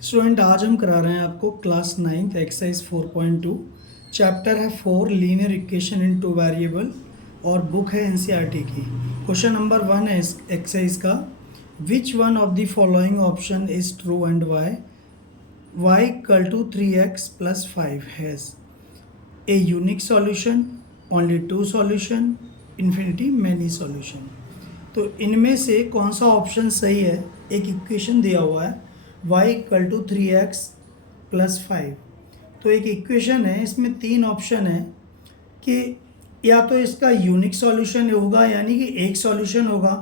Student आज हम करा रहे हैं आपको क्लास 9th एक्सरसाइज 4.2 चैप्टर है 4 linear equation in two variable और बुक है एनसीईआरटी की। क्वेश्चन नंबर 1 है इस एक्सरसाइज का, which one of the following option is true and y equal to 3x plus 5 has a unique solution, only two solution, infinity many solution. तो इनमें से कौन सा ऑप्शन सही है? एक इक्वेशन दिया हुआ है y equal to 3x plus 5। तो एक इक्वेशन है, इसमें तीन ऑप्शन है कि या तो इसका यूनिक सॉल्यूशन होगा यानी कि एक सॉल्यूशन होगा,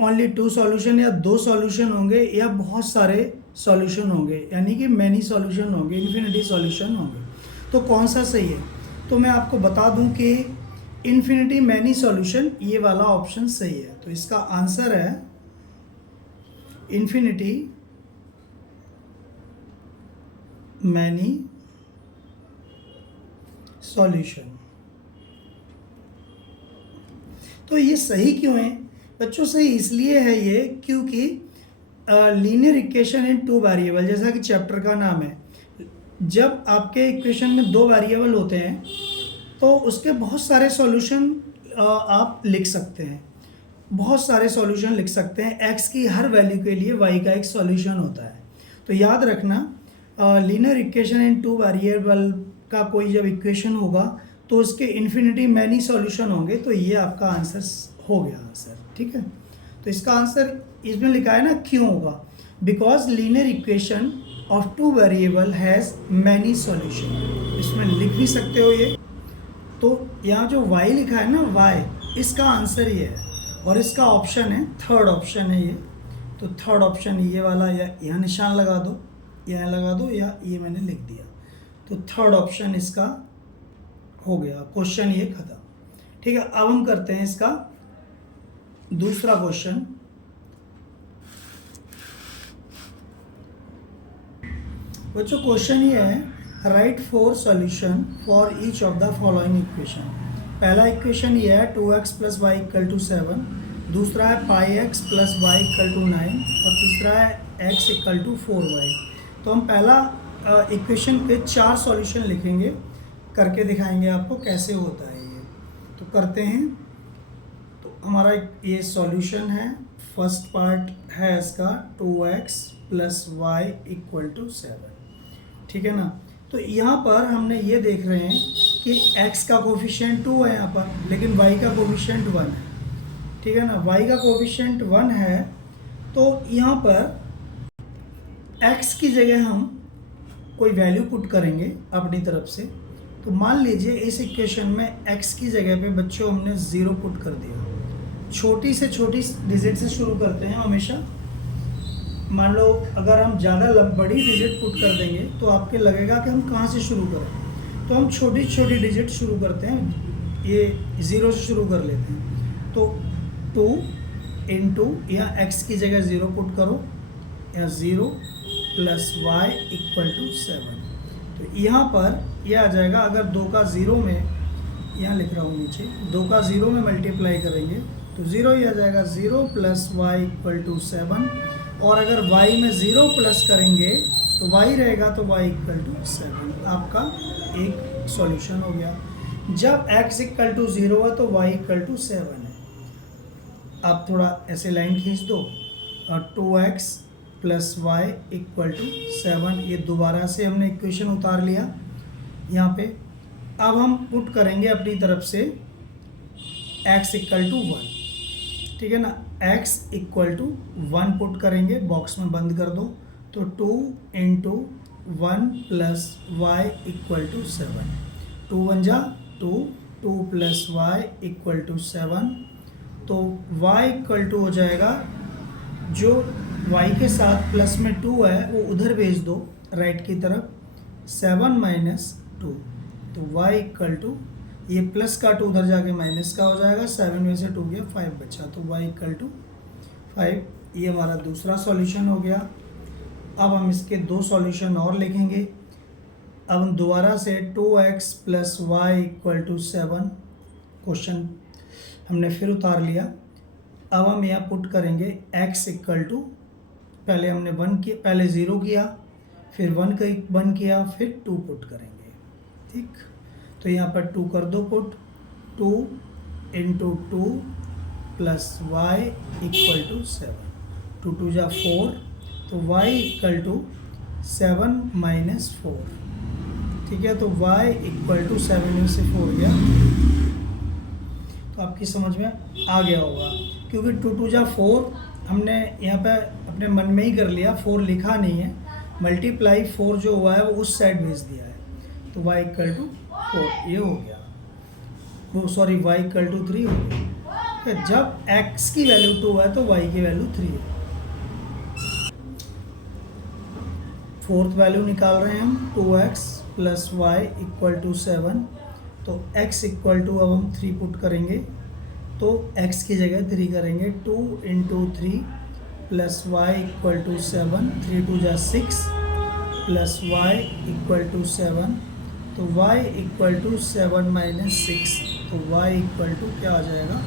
ओनली टू सॉल्यूशन या दो सॉल्यूशन होंगे, या बहुत सारे सॉल्यूशन होंगे यानी कि मैनी सॉल्यूशन होंगे, इन्फिनिटी सॉल्यूशन होंगे। तो कौन सा सही है? तो मैं आपको बता दूं कि इन्फिनिटी मैनी सॉल्यूशन ये वाला ऑप्शन सही है। तो इसका आंसर है इन्फिनिटी मैनी सॉल्यूशन। तो ये सही क्यों है बच्चों? सही इसलिए है ये क्योंकि linear equation in two variable, जैसा कि चैप्टर का नाम है, जब आपके इक्वेशन में दो वेरिएबल होते हैं तो उसके बहुत सारे सॉल्यूशन आप लिख सकते हैं, बहुत सारे सॉल्यूशन लिख सकते हैं। x की हर वैल्यू के लिए y का एक सॉल्यूशन होता है। तो याद रखना, linear equation in two variable का कोई जब इक्वेशन होगा तो उसके इन्फिनिटी मैनी सॉल्यूशन होंगे। तो ये आपका आंसर हो गया आंसर, ठीक है। तो इसका आंसर इसमें लिखा है ना, क्यों होगा? Because linear equation of two variable has many solution. इसमें लिख भी सकते हो ये। तो यहाँ जो y लिखा है ना, y, इसका आंसर ये है और इसका ऑप्शन है, थर्ड ऑप्शन है ये। तो थर्ड ऑप्शन ये वाला, या यहाँ निशान लगा दो, यहाँ लगा दो, या ये मैंने लिख दिया। तो थर्ड ऑप्शन इसका हो गया, क्वेश्चन ये खत्म, ठीक है। अब हम करते हैं इसका दूसरा क्वेश्चन। बच्चों क्वेश्चन ये है, right 4 solution for each of the following equation. पहला इक्वेशन ये है 2x plus y equal to 7, दूसरा है pi x plus y equal to 9 और तीसरा है x इक्वल टू 4y। तो हम पहला इक्वेशन के 4 सॉल्यूशन लिखेंगे, करके दिखाएंगे आपको कैसे होता है ये। तो करते हैं। तो हमारा ये सॉल्यूशन है, फर्स्ट पार्ट है इसका 2x plus y equal to 7, ठीक है ना। तो यहाँ पर हमने ये देख रहे हैं कि x का कोफिशिएंट 2 है यहाँ पर, लेकिन y का कोफिशिएंट 1 है, ठीक है ना। y का कोफिशिएंट 1 है तो यहाँ पर x की जगह हम कोई वैल्यू पुट करेंगे अपनी तरफ से। तो मान लीजिए इस इक्वेशन में x की जगह पे बच्चों हमने 0 पुट कर दिया। छोटी से छोटी डिजिट से शुरू करते हैं हमेशा। मान लो अगर हम ज़्यादा बड़ी डिजिट पुट कर देंगे तो आपके लगेगा कि हम कहाँ से शुरू करें। तो हम छोटी छोटी डिजिट शुरू करते हैं, ये 0 से शुरू कर लेते हैं। तो 2 इंटू, या x की जगह 0 पुट करो, या 0 प्लस वाई इक्वल टू 7। तो यहाँ पर यह आ जाएगा, अगर 2 का 0 में, यहाँ लिख रहा हूँ नीचे, 2 का 0 में मल्टीप्लाई करेंगे तो 0 ही आ जाएगा, 0 प्लस वाई इक्वल टू 7। और अगर y में 0 प्लस करेंगे तो y रहेगा, तो y इक्वल टू 7। आपका एक सॉल्यूशन हो गया। जब x इक्वल टू 0 है तो y इक्वल टू 7 है। आप थोड़ा ऐसे लाइन खींच दो, और 2x plus y equal to 7, ये दोबारा से हमने इक्वेशन उतार लिया यहाँ पे। अब हम पुट करेंगे अपनी तरफ से x इक्वल टू 1, ठीक है ना। x इक्वल टू 1 पुट करेंगे, बॉक्स में बंद कर दो। तो 2 into 1 plus y equal to 7, 2 1 जा 2, 2 प्लस वाई इक्वल टू 7। तो y इक्वल टू हो जाएगा, जो y के साथ प्लस में 2 है वो उधर भेज दो राइट की तरफ, 7 माइनस 2। तो y इक्वल टू, ये प्लस का 2 उधर जाके माइनस का हो जाएगा, 7 में से 2 गया 5 बचा, तो y इक्वल टू 5। ये हमारा दूसरा सॉल्यूशन हो गया। अब हम इसके 2 सॉल्यूशन और लिखेंगे। अब हम दोबारा से 2x plus y equal to 7 question हमने फिर उतार लिया। अब हम यहाँ पुट करेंगे x इक्वल टू, पहले हमने 1 किया, पहले 0 किया, फिर 1 किया, फिर 2 पुट करेंगे। ठीक, तो यहाँ पर 2 कर दो put, 2 into 2 plus y equal to 7, 2 2 जा 4, तो y इक्वल टू 7 माइनस 4। ठीक है, तो y इक्वल टू 7 में से 4 गया, तो आपकी समझ में आ गया होगा। क्योंकि 2 2 जा 4 हमने यहाँ पे अपने मन में ही कर लिया, 4 लिखा नहीं है, मल्टीप्लाई 4 जो हुआ है वो उस साइड भेज दिया है, तो y इक्वल टू 4 ये हो गया, वो सॉरी y इक्वल टू 3 हो गया। तो जब x की वैल्यू 2 है तो y की वैल्यू 3 है। फोर्थ वैल्यू निकाल रहे हैं हम, 2x plus y equal to 7, तो x इक्वल टू अब हम 3 पुट करेंगे, तो x की जगह 3 करेंगे, 2 into 3 plus y equal to 7, 3 2 जा 6 प्लस वाई इक्वल टू 7, तो y इक्वल टू 7 माइनस 6, तो y इक्वल टू क्या आ जाएगा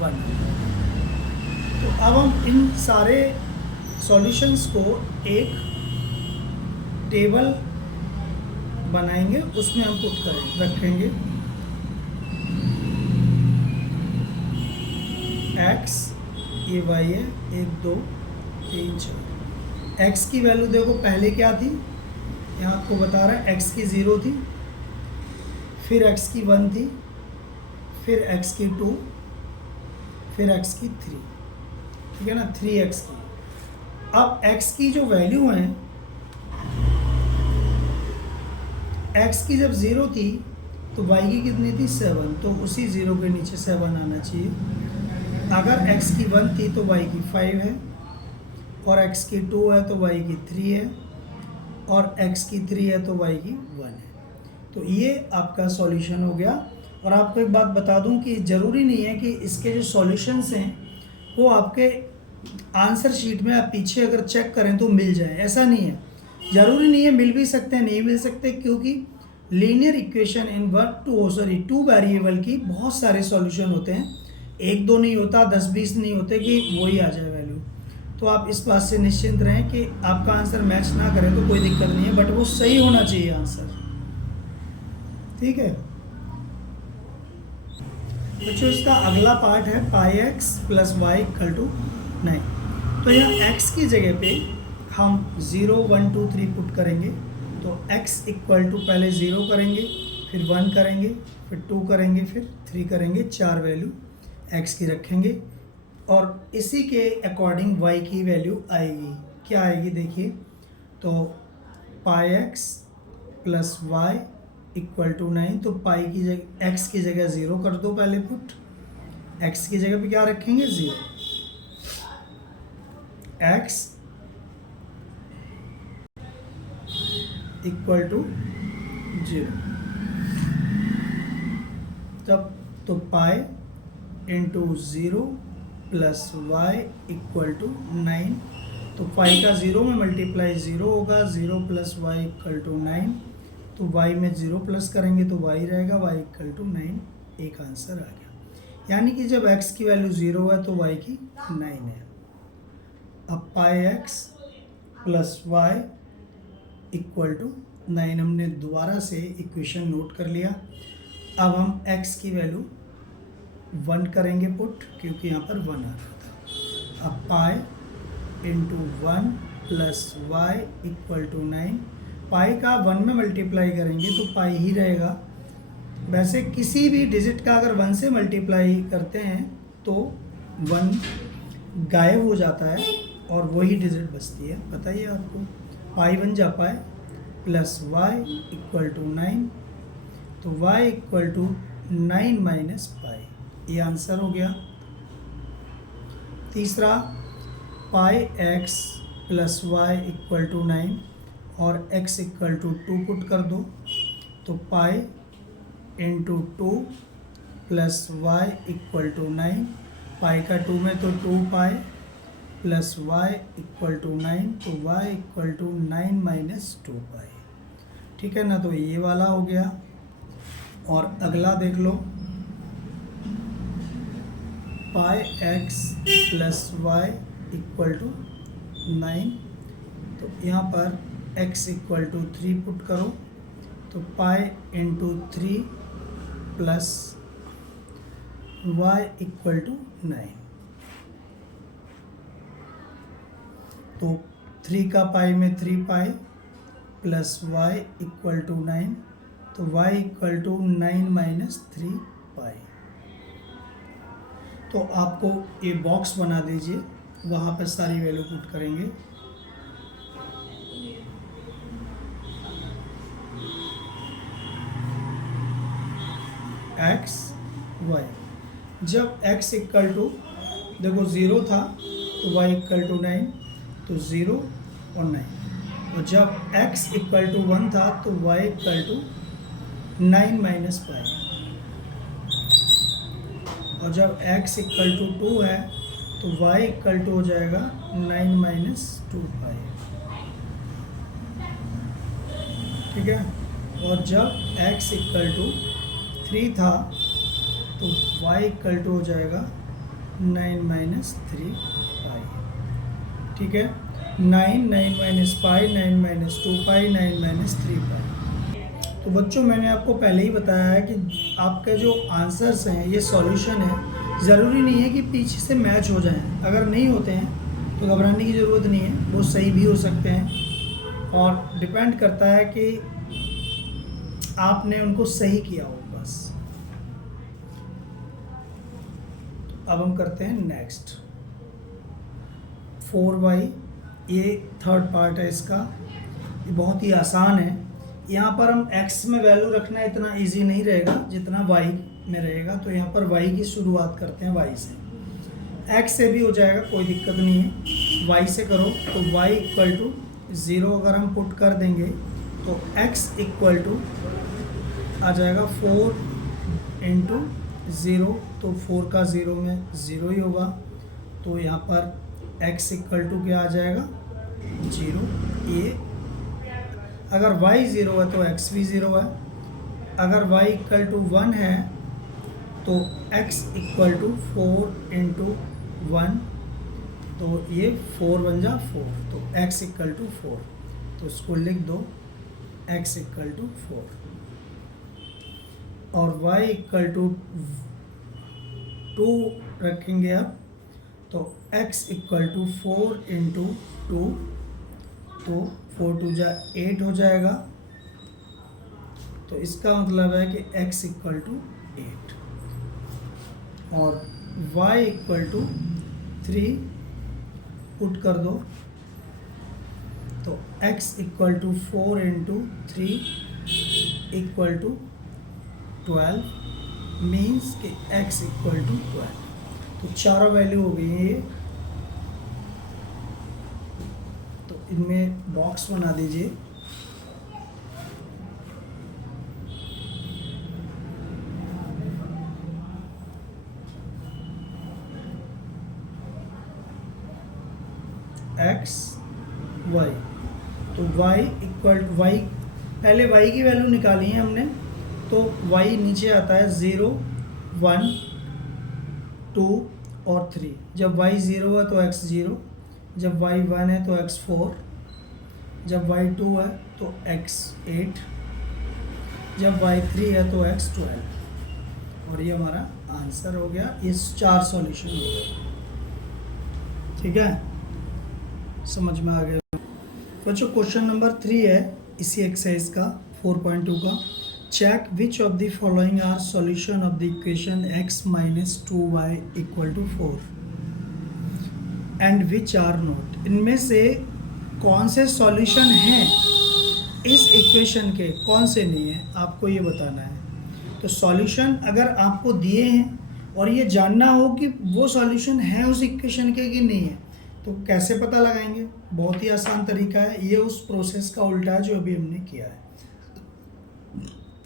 1। तो अब हम इन सारे सॉल्यूशंस को एक टेबल बनाएंगे, उसमें हम पुट करें रखेंगे x, ये y है, 1 2 3 4। x की वैल्यू देखो पहले क्या थी, यहाँ आपको बता रहा है, x की 0 थी, फिर x की 1 थी, फिर x की 2, फिर x की 3, ठीक है ना, 3x की। अब x की जो वैल्यू है, x की जब 0 थी तो y की कितनी थी 7, तो उसी 0 के नीचे 7 आना चाहिए। अगर x की 1 थी तो y की 5 है, और x की 2 है तो y की 3 है, और x की 3 है तो y की 1 है। तो ये आपका सॉल्यूशन हो गया। और आपको एक बात बता दूं कि ज़रूरी नहीं है कि इसके जो सॉल्यूशंस हैं वो आपके आंसर शीट में आप पीछे अगर चेक करें तो मिल जाए, ऐसा नहीं है, ज़रूरी नहीं है, मिल भी सकते हैं, नहीं मिल सकते, क्योंकि लीनियर इक्वेशन इन 2 वेरिएबल की बहुत सारे सॉल्यूशन होते हैं, 1 2 नहीं होता, 10 20 नहीं होते कि वही आ जाए वैल्यू। तो आप इस बात से निश्चिंत रहें कि आपका आंसर मैच ना करे तो कोई दिक्कत नहीं है, बट वो सही होना चाहिए आंसर। ठीक है बच्चों, इसका अगला पार्ट है pi x plus y equal to 9। तो यहाँ x की जगह पे हम 0 1 2 3 पुट करेंगे, तो x इक्वल टू पहले 0 करेंगे, फिर 1 करेंगे, फिर 2 करेंगे, फिर 3 करेंगे, 4 वैल्यू x की रखेंगे, और इसी के अकॉर्डिंग y की वैल्यू आएगी। क्या आएगी देखिए, तो pi x plus y equal to 9, तो पाई की जगह x की जगह 0 कर दो पहले पुट, x की जगह पे क्या रखेंगे 0, x इक्वल टू 0, तब तो pi into 0 plus y equal to 9, तो पाई का 0 में मल्टीप्लाई 0 होगा, 0 प्लस वाई इक्वल टू 9, तो y में 0 प्लस करेंगे तो y रहेगा, y इक्वल टू 9, एक आंसर आ गया। यानी कि जब x की वैल्यू 0 है तो y की 9 है। अब pi x plus y equal to 9 हमने दोबारा से इक्वेशन नोट कर लिया। अब हम x की वैल्यू 1 करेंगे पुट, क्योंकि यहाँ पर 1 आ रहा था। अब pi into 1 plus y equal to 9, pi का 1 में मल्टीप्लाई करेंगे तो पाई ही रहेगा। वैसे किसी भी डिजिट का अगर 1 से मल्टीप्लाई करते हैं तो 1 गायब हो जाता है और वही डिजिट बचती है, बताइए आपको। पाई 1 जा pi plus y equal to 9, तो y equal to 9 minus pi, ये आंसर हो गया। तीसरा, pi x plus y equal to 9 और x इक्वल टू 2 पुट कर दो, तो pi into 2 plus y equal to 9, pi का 2 में तो 2 pi plus y equal to 9, तो y equal to 9 minus 2 pi, ठीक है ना। तो ये वाला हो गया। और अगला देख लो, pi x plus y equal to 9 तो यहाँ पर x इक्वल टू 3 पुट करो, तो pi into 3 plus y equal to 9। तो 3 का पाई में 3 pi plus y equal to 9, तो y equal to 9 minus 3 pi. तो आपको ये बॉक्स बना दीजिए, वहाँ पर सारी वैल्यू पुट करेंगे। x y, जब x इक्वल टू देखो 0 था तो y इक्वल टू 9, तो 0 और 9, और जब x इक्वल टू 1 था तो y equal to 9 minus pi, और जब x इक्वल टू 2 है तो y इक्वल टू हो जाएगा 9 माइनस 2 पाई। ठीक है, और जब x इक्वल टू 3 था तो y इक्वल टू हो जाएगा 9 माइनस 3 पाई। ठीक है, 9 माइनस पाई, 9 माइनस 2 पाई, 9 माइनस 3 पाई। तो बच्चों मैंने आपको पहले ही बताया है कि आपके जो आंसर्स हैं, ये सॉल्यूशन है, ज़रूरी नहीं है कि पीछे से मैच हो जाएं। अगर नहीं होते हैं तो घबराने की ज़रूरत नहीं है, वो सही भी हो सकते हैं, और डिपेंड करता है कि आपने उनको सही किया हो बस। अब हम करते हैं नेक्स्ट 4y, ये थर्ड पार्ट है इसका, ये बहुत ही आसान है। यहाँ पर हम x में वैल्यू रखना इतना इजी नहीं रहेगा जितना y में रहेगा, तो यहाँ पर y की शुरुआत करते हैं y से। x से भी हो जाएगा, कोई दिक्कत नहीं है, y से करो, तो y इक्वल टू 0 अगर हम पुट कर देंगे तो x इक्वल टू आ जाएगा 4 इंटू 0, तो 4 का 0 में 0 ही होगा, तो यहाँ पर x इक्वल टू क्या आ जाएगा 0। ये अगर y 0 है तो x भी 0 है, अगर y इक्वल टू 1 है तो x इक्वल टू 4 इंटू 1, तो ये 4 बन जा 4, तो x इक्वल टू 4, तो इसको लिख दो x इक्वल टू 4, और y इक्वल टू 2 रखेंगे अब, तो x इक्वल टू 4 इंटू 2, तो 4 2 जा 8 हो जाएगा, तो इसका मतलब है कि x इक्वल टू 8, और y इक्वल टू 3 पुट कर दो, तो x equal to 4 into 3 equal to 12, means कि x इक्वल टू 12। तो चारों वैल्यू हो गई है ये, तो इनमें बॉक्स बना दीजिए। x y, तो y इक्वल टू y, पहले y की वैल्यू निकाली है हमने, तो y नीचे आता है 0 1 2 और 3। जब y 0 है तो x 0, जब y 1 है तो x 4, जब y 2 है तो x 8, जब y 3 है तो x 12, और ये हमारा आंसर हो गया। ये 4 सॉल्यूशन हो गए। ठीक है, समझ में आ गया बच्चों। क्वेश्चन नंबर 3 है इसी एक्सरसाइज का 4.2 का। Check which of the following are solution of the equation x minus 2y equal to 4 and which are not. इनमें से कौन से सॉल्यूशन हैं इस इक्वेशन के, कौन से नहीं है, आपको ये बताना है। तो सॉल्यूशन अगर आपको दिए हैं और ये जानना हो कि वो सॉल्यूशन है उस इक्वेशन के कि नहीं है, तो कैसे पता लगाएंगे। बहुत ही आसान तरीका है, ये उस प्रोसेस का उल्टा है जो अभी हमने किया है।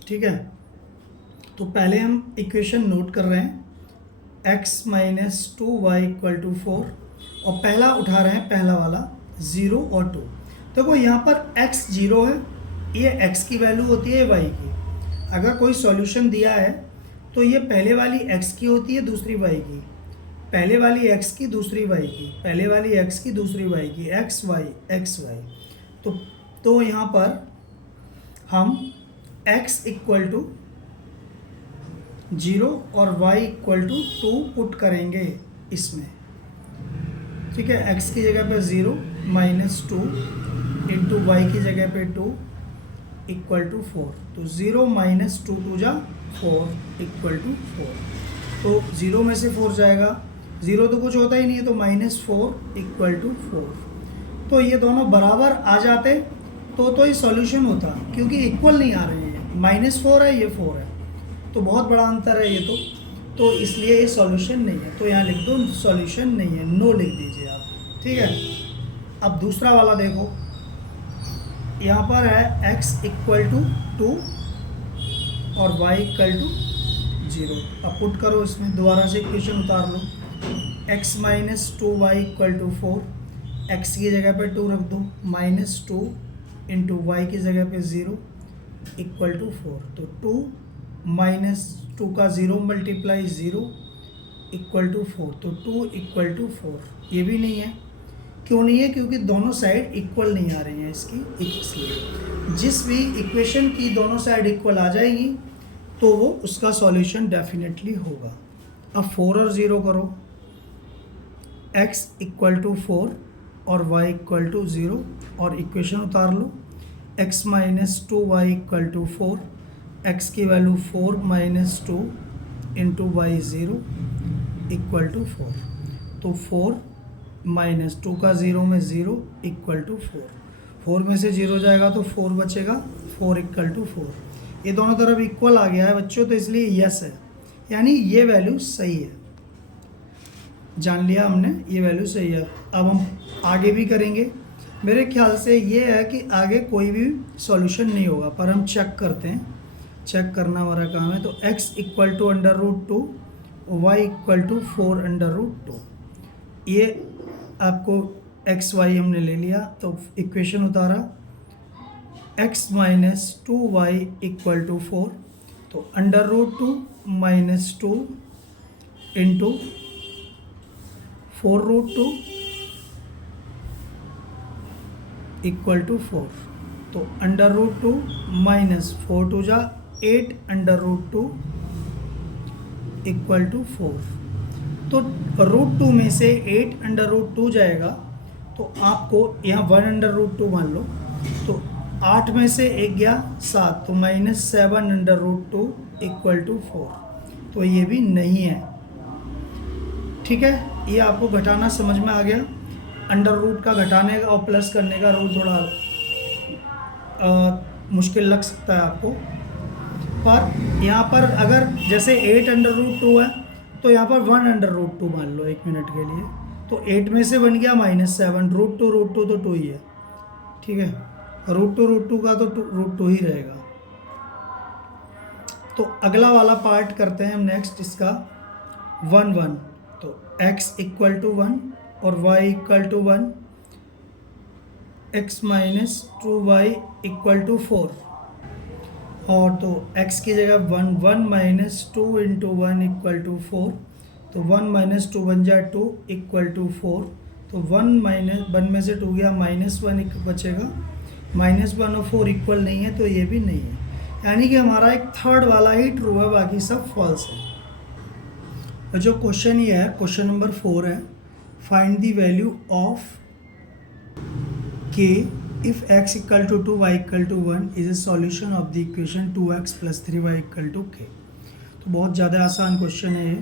ठीक है, तो पहले हम इक्वेशन नोट कर रहे हैं x minus 2y equal to 4, और पहला उठा रहे हैं, पहला वाला 0 और 2। देखो यहाँ पर x 0 है, ये x की वैल्यू होती है y की। अगर कोई सॉल्यूशन दिया है तो ये पहले वाली x की होती है, दूसरी y की, पहले वाली x की, दूसरी y की, पहले वाली x की, दूसरी y की, x y x y। तो यहाँ पर हम x इक्वल टू 0 और y इक्वल टू 2 पुट करेंगे इसमें, ठीक है। x की जगह पे 0 माइनस 2 इंटू वाई की जगह पे 2 इक्वल टू 4। तो 0 माइनस 2 टू जा 4 इक्वल टू 4। तो 0 में से 4 जाएगा, 0 तो कुछ होता ही नहीं है, तो माइनस 4 इक्वल टू 4। तो ये दोनों बराबर आ जाते तो ये सॉल्यूशन होता, क्योंकि इक्वल नहीं आ रहे हैं, माइनस 4 है, ये 4 है, तो बहुत बड़ा अंतर है ये तो इसलिए ये सॉल्यूशन नहीं है। तो यहाँ लिख दो सॉल्यूशन नहीं है, नो लिख दीजिए आप, ठीक है। अब दूसरा वाला देखो, यहाँ पर है x इक्वल टू 2 और y इक्वल टू 0। अब पुट करो इसमें, दोबारा से इक्वेशन उतार लो। x minus 2y equal to 4, x की जगह पे 2 रख दो, माइनस 2 इंटू वाई की जगह पे 0 इक्वल टू 4। तो 2 माइनस 2 का 0 मल्टीप्लाई 0 इक्वल टू 4। तो 2 इक्वल टू 4। ये भी नहीं है, क्यों नहीं है? क्योंकि दोनों साइड इक्वल नहीं आ रही हैं इसकी, इसलिए जिस भी इक्वेशन की दोनों साइड इक्वल आ जाएगी तो वो उसका सॉल्यूशन डेफिनेटली होगा। अब 4 और 0 करो, x इक्वल टू 4 और y इक्वल टू 0 और इक्वेशन उतार लो। x minus 2y equal to 4, x की value 4 minus 2 into y 0 equal to 4। तो 4 माइनस 2 का 0 में 0 इक्वल टू 4। 4 में से 0 जाएगा तो 4 बचेगा, 4 इक्वल टू 4। ये दोनों तरफ इक्वल आ गया है बच्चों, तो इसलिए यस है, यानी ये वैल्यू सही है। जान लिया हमने, ये वैल्यू सही है। अब हम आगे भी करेंगे। मेरे ख्याल से ये है कि आगे कोई भी सॉल्यूशन नहीं होगा, पर हम चेक करते हैं, चेक करना हमारा काम है। तो x equal to under root 2, y equal to 4 under root 2। ये आपको एक्स वाई हमने ले लिया, तो इक्वेशन उतारा, x minus 2y equal to 4। तो under root 2 minus 2 into 4 root 2 equal to 4। तो अंडर रूट 2 माइनस 4 टू जा 8 अंडर रूट 2 इक्वल टू 4। तो रूट 2 में से 8 अंडर रूट 2 जाएगा, तो आपको यहाँ 1 अंडर रूट 2 मान लो, तो 8 में से 1 गया 7, तो minus 7 under root 2 equal to 4। तो ये भी नहीं है, ठीक है। ये आपको घटाना समझ में आ गया। अंडर रूट का घटाने का और प्लस करने का रूल थोड़ा मुश्किल लग सकता है आपको, पर यहाँ पर अगर जैसे 8 अंडर रूट 2 है, तो यहाँ पर 1 अंडर रूट 2 मान लो 1 मिनट के लिए। तो 8 में से बन गया माइनस 7, रूट 2 तो 2 ही है, ठीक है। रूट टू का तो रूट 2 ही रहेगा। तो अगला वाला पार्ट करते हैं हम नेक्स्ट, इसका 1 1। तो x इक्वल टू 1 और y equal to 1, x minus 2y equal to 4। और तो x की जगह 1 माइनस 2 इंटू 1 इक्वल टू 4। तो 1 माइनस 2 बन जाए 2 इक्वल टू 4। तो 1 में से 2 गया, माइनस 1 बचेगा, माइनस 1 और 4 इक्वल नहीं है, तो ये भी नहीं है। यानी कि हमारा एक थर्ड वाला ही ट्रू है, बाकी सब फॉल्स है। और जो क्वेश्चन ये है, क्वेश्चन नंबर 4 है, find the value of k if x equal to 2 y equal to 1 is a solution of the equation 2x plus 3y equal to k। तो बहुत ज़्यादा आसान क्वेश्चन है ये।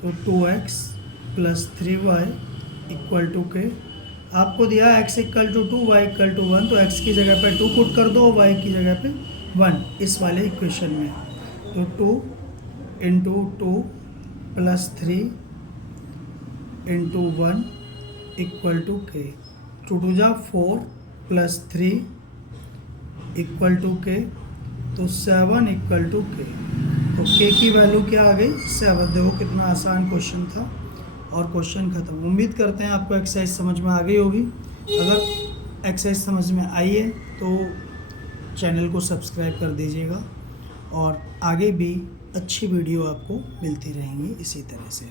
तो 2x plus 3y equal to k, आपको दिया x equal to 2 y equal to 1, तो x की जगह पे 2 पुट कर दो और y की जगह पे 1 इस वाले इक्वेशन में। तो 2 into 2 plus 3 into 1 equal to k। 2 जा 4 प्लस 3 इक्वल टू k, तो 7 इक्वल टू k। तो k की वैल्यू क्या आ गई? 7। देखो कितना आसान क्वेश्चन था और क्वेश्चन खत्म। उम्मीद करते हैं आपको एक्सरसाइज समझ में आ गई होगी। अगर एक्सरसाइज समझ में आई है तो चैनल को सब्सक्राइब कर दीजिएगा, और आगे भी अच्छी वीडियो आपको मिलती रहेंगी इसी तरह से।